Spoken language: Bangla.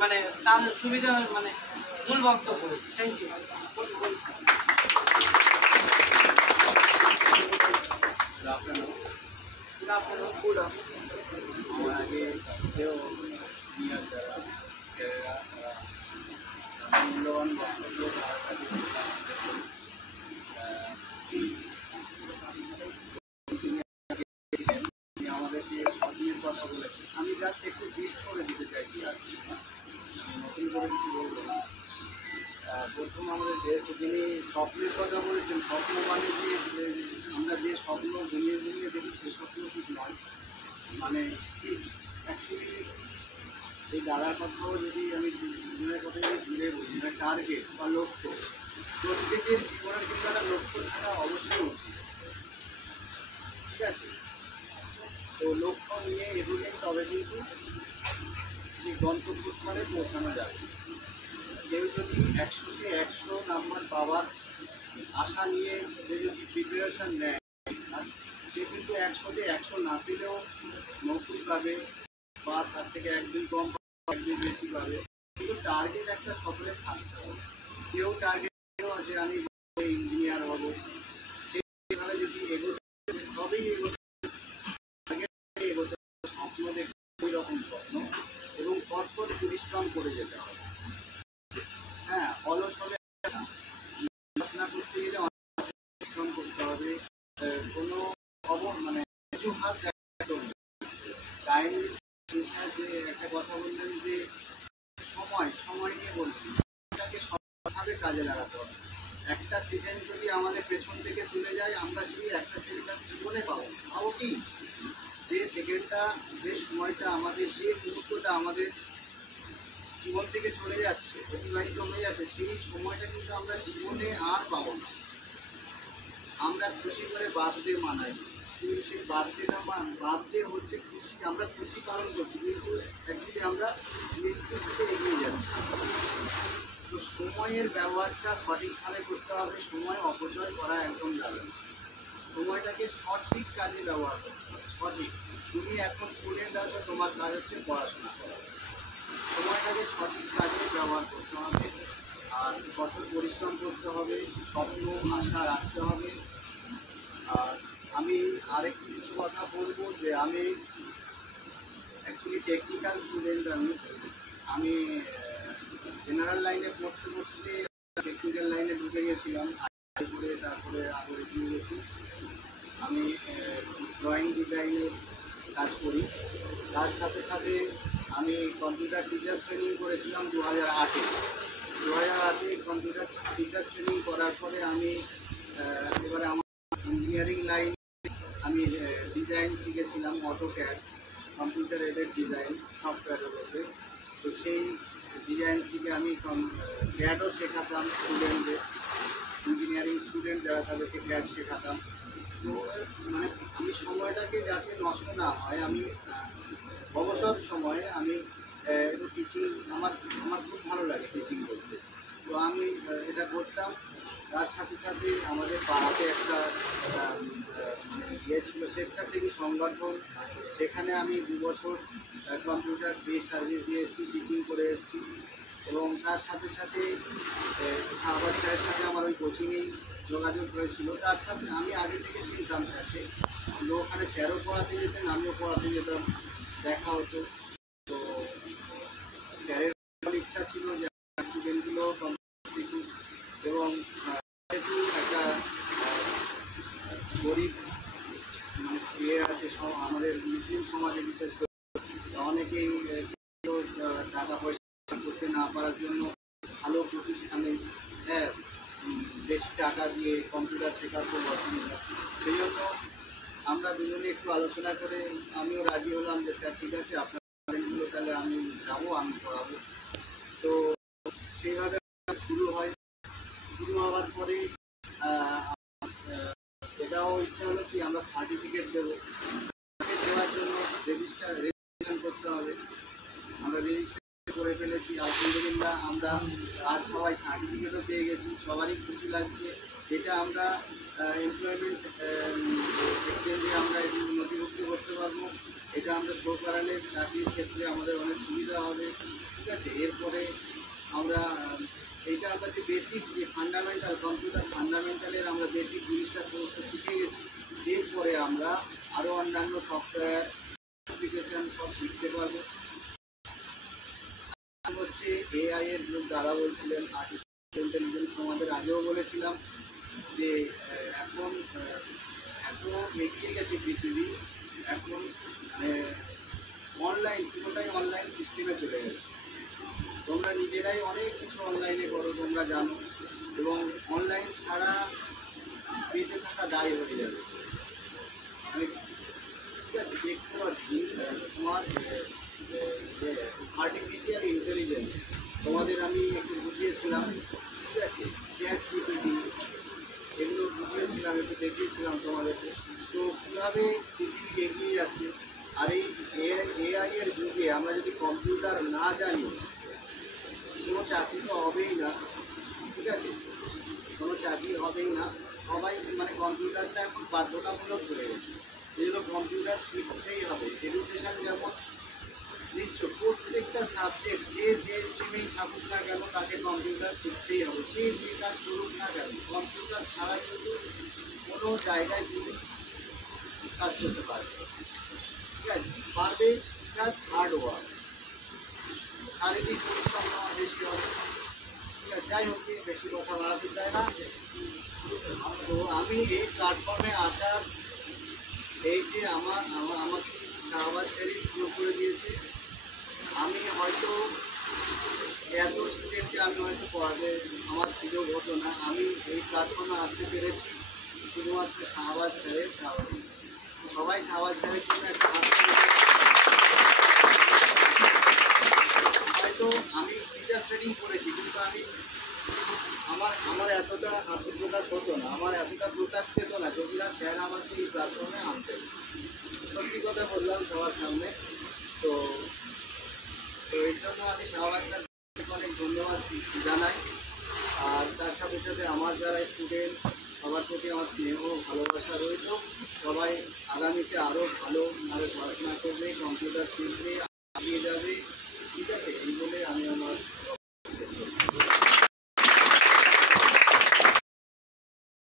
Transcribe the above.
মানে তার সুবিধা মানে মূল বক্তব্য। Thank you. আমার আগে কেউ সিনিয়র যারা ছেলেরা মূল্যবান বক্তব্য আমাদেরকে স্বপ্নের কথা বলেছে। আমি জাস্ট একটু লিস্ট করে দিতে চাইছি আর কি, নতুন করে কিছু বলবো না। প্রথম আমাদের দেশ যিনি স্বপ্নের কথা বলেছেন, স্বপ্ন মানে যে আমরা যে স্বপ্ন ঘুমিয়ে ঘুমিয়ে দেখি সে স্বপ্ন ঠিক নয়। মানে অ্যাকচুয়ালি এই দাদার কথাও যদি আমি জীবনের কথা যদি ঘুরে বলি, মানে টার্গেট বা লক্ষ্য, প্রত্যেকের জীবনের কিন্তু একটা লক্ষ্য থাকা অবশ্যই উচিত, ঠিক আছে? তো লক্ষ্য নিয়ে এগোলেন তবে কিন্তু যে গন্তব্যস্থলে পৌঁছানো যাবে। কেউ যদি 100-তে 100 নাম্বার পাওয়ার আশা নিয়ে সে যদি প্রিপারেশান নেয়, সে কিন্তু 100-তে 100 না পেলেও 90 পাবে বা তার থেকে 1-2 কম পাবে, 1-2 বেশি পাবে। কিন্তু টার্গেট একটা সকলে থাকতে হবে। কেউ টার্গেট আছে আমি ইঞ্জিনিয়ার হব, সেইভাবে যদি এগোতে তবেই এগোতে স্বপ্ন দেখতে ওই রকম স্বপ্ন এবং পথ পরিশ্রম করে যেতে হবে। হ্যাঁ, অলস হলে পড়াশোনা করতে গেলে পরিশ্রম করতে হবে। কোনো মানে কিছু হাত টাইম যে একটা কথা বললেন যে সময় নিয়ে বলছি, এটাকে সবভাবে কাজে লাগাতে হবে। একটা সেকেন্ড যদি আমাদের পেছন থেকে চলে যায়, আমরা সেই একটা সেকেন্ড জীবনে পাবো কি যে সেকেন্ডটা, যে সময়টা আমাদের, যে মুহূর্তটা আমাদের জীবন থেকে চলে যাচ্ছে, অতিবাহিত হয়ে যাচ্ছে, সেই সময়টা কিন্তু আমরা জীবনে আর পাবো না। আমরা খুশি করে বার্থডে মানাই, কিন্তু সেই বার্থডে হচ্ছে খুশি, আমরা খুশি পালন করছি, কিন্তু অ্যাকচুয়ালি আমরা মৃত্যুর দিকে এগিয়ে যাচ্ছি। তো সময়ের ব্যবহারটা সঠিকভাবে করতে হবে, সময় অপচয় করা একদম যাবে না। সময়টাকে সঠিক কাজে ব্যবহার করতে হবে। সঠিক, তুমি এখন স্টুডেন্ট আছো, তোমার কাজ হচ্ছে পড়াশোনা করা, সময়টাকে সঠিক কাজে ব্যবহার করতে হবে। আর কঠোর পরিশ্রম করতে হবে, স্বপ্ন আশা রাখতে হবে। আর আমি আরেকটু কিছু কথা বলবো যে আমি অ্যাকচুয়ালি টেকনিক্যাল স্টুডেন্ট। আমি জেনারেল লাইনে পড়তে টেকনিক্যাল লাইনে ঢুকে গেছিলাম, করে তারপরে আগে দিয়ে গেছি। আমি ড্রয়িং ডিজাইনের কাজ করি, তার সাথে সাথে আমি কম্পিউটার টিচার্স ট্রেনিং করেছিলাম 2008-এ কম্পিউটার টিচার্স ট্রেনিং করার পরে আমি এবারে আমার ইঞ্জিনিয়ারিং লাইন আমি ডিজাইন শিখেছিলাম, অটোক্যাড, কম্পিউটার এডেড ডিজাইন সফটওয়্যারের মধ্যে। তো সেই ডিজাইন শিখে আমি ক্যাডও শেখাতাম স্টুডেন্টদের, ইঞ্জিনিয়ারিং স্টুডেন্ট যারা তাদেরকে ক্যাড শেখাতাম। তো মানে আমি সময়টাকে যাতে নষ্ট না হয়, আমি অবসর সময়ে আমি একটু টিচিং, আমার খুব ভালো লাগে টিচিং করতে। তো আমি এটা করতাম। তার সাথে সাথে আমাদের পাড়াতে একটা ইয়ে ছিল, স্বেচ্ছাসেবী সংগঠন, সেখানে আমি 2 বছর কম্পিউটার ফ্রি সার্ভিস দিয়ে এসেছি, টিচিং করে এসেছি। এবং তার সাথে সাথে শাহবাজ স্যারের সাথে আমার ওই কোচিংয়েই যোগাযোগ হয়েছিল। তার সাথে আমি আগে থেকে চিনতাম স্যারকে, ওখানে স্যারও পড়াতে যেতেন, আমিও পড়াতে যেতাম, দেখা হতো। তো স্যারের ইচ্ছা ছিল যে স্টুডেন্টগুলো কম্পিউটার, এবং যেহেতু একটা গরিব মানে ইয়ে আছে আমাদের মুসলিম সমাজে, বিশেষ করে অনেকেই টাকা পয়সা করতে না পারার জন্য ভালো প্রতিষ্ঠানে বেশি টাকা দিয়ে কম্পিউটার শেখাতে অসুবিধা। সেই জন্য আমরা দুজনে একটু আলোচনা করে আমিও রাজি হলাম যে স্যার ঠিক আছে, আপনার স্টুডেন্টগুলো তাহলে আমি যাবো, আমি পড়াবো। তো সেইভাবে শুরু হয়। শুরু হওয়ার পরে এটাও ইচ্ছা হলো কি আমরা সার্টিফিকেট দেবো, দেওয়ার জন্য রেজিস্ট্রেশন করতে হবে। আমরা রেজিস্ট্রেশন করে ফেলেছি, আলহামদুলিল্লাহ। আমরা আর সবাই সার্টিফিকেটও পেয়ে গেছি, সবারই খুশি লাগছে। এটা আমরা এমপ্লয়মেন্ট এক্সচেঞ্জে আমরা নথিভুক্ত করতে পারবো। এটা আমরা শো করালে চাকরির ক্ষেত্রে আমাদের অনেক সুবিধা হবে, ঠিক আছে? এর বেসিক যে ফান্ডামেন্টাল কম্পিউটার ফান্ডামেন্টালের আমরা বেসিক জিনিসটা সমস্ত শিখে গেছি। এরপরে আমরা আরও অন্যান্য সফটওয়্যার অ্যাপ্লিকেশান সব শিখতে পারবো। হচ্ছে এআই এর যুগ, দ্বারা বলছিলেন আর্টিফিশিয়াল ইন্টেলিজেন্স, আমাদের আগেও বলেছিলাম যে এখন এত এগিয়ে গেছে পৃথিবী, এখন অনলাইন পুরোটাই অনলাইন সিস্টেমে চলে গেছে। তোমরা নিজেরাই অনেক কিছু অনলাইনে করো, তোমরা জানো, এবং অনলাইন ছাড়া বেঁচে থাকা দায় হয়ে যাবে। মানে ঠিক আছে, দেখতে পাচ্ছি তোমার আর্টিফিশিয়াল ইন্টেলিজেন্স তোমাদের আমি একটু বুঝিয়েছিলাম, ঠিক আছে, চ্যাট জিপিটি এগুলো বুঝিয়েছিলাম, একটু দেখিয়েছিলাম তোমাদেরকে। তো কীভাবে পৃথিবী এগিয়ে যাচ্ছে, আর এই এআই এর যুগে আমরা যদি কম্পিউটার না জানি কোনো চাকরি তো হবেই না, ঠিক আছে, কোনো চাকরি হবেই না। সবাই মানে কম্পিউটারটা এখন বাধ্যতামূলক হয়ে গেছে, এই জন্য কম্পিউটার শিখতেই হবে। এডুকেশান যেমন নিচ্ছ, প্রত্যেকটা সাবজেক্ট যে যে স্ট্রিমেই থাকুক না কেন তাকে কম্পিউটার শিখতেই হবে, যে যে কাজ করুক না কেন কম্পিউটার ছাড়া কিন্তু কোনো জায়গায় তুমি কাজ করতে পারবে, ঠিক আছে, পারবে কাজ হার্ড ওয়ার্ক, শারীরিক পরিশ্রম নেওয়া বেশি হবে, ঠিক আছে। যাই হোক, বেশি কথা বাড়াতে চাই না। তো আমি এই প্ল্যাটফর্মে আসার এই যে আমাকে শাহবাজ শরীফ শুরু করে দিয়েছে, আমি হয়তো এত স্টুডেন্টকে আমি হয়তো পড়াতে আমার সুযোগ হতো না। আমি এই প্ল্যাটফর্মে আসতে পেরেছি শুধুমাত্র শাহবাজ স্যারের কারণে। সবাই শাহবাজ স্যারের জন্য একটা হাত হয়তো আমি টিচার ট্রেনিং করেছি, কিন্তু আমি আমার এতটা আত্মপ্রকাশ হতো না, আমার এতটা প্রকাশ পেত না যদি না স্যার আমাকে এই প্ল্যাটফর্মে আনতেন। সত্যি কথা বললাম সবার সামনে। তো এই জন্য আমি শাহবাজ স্যারকে অনেক ধন্যবাদ জানাই। আর তার সাথে সাথে আমার যারা স্টুডেন্ট সবার প্রতি আমার স্নেহ ভালোবাসা রয়েছে। সবাই আগামীতে আরও ভালোভাবে পড়াশোনা করবে, কম্পিউটার শিখবে,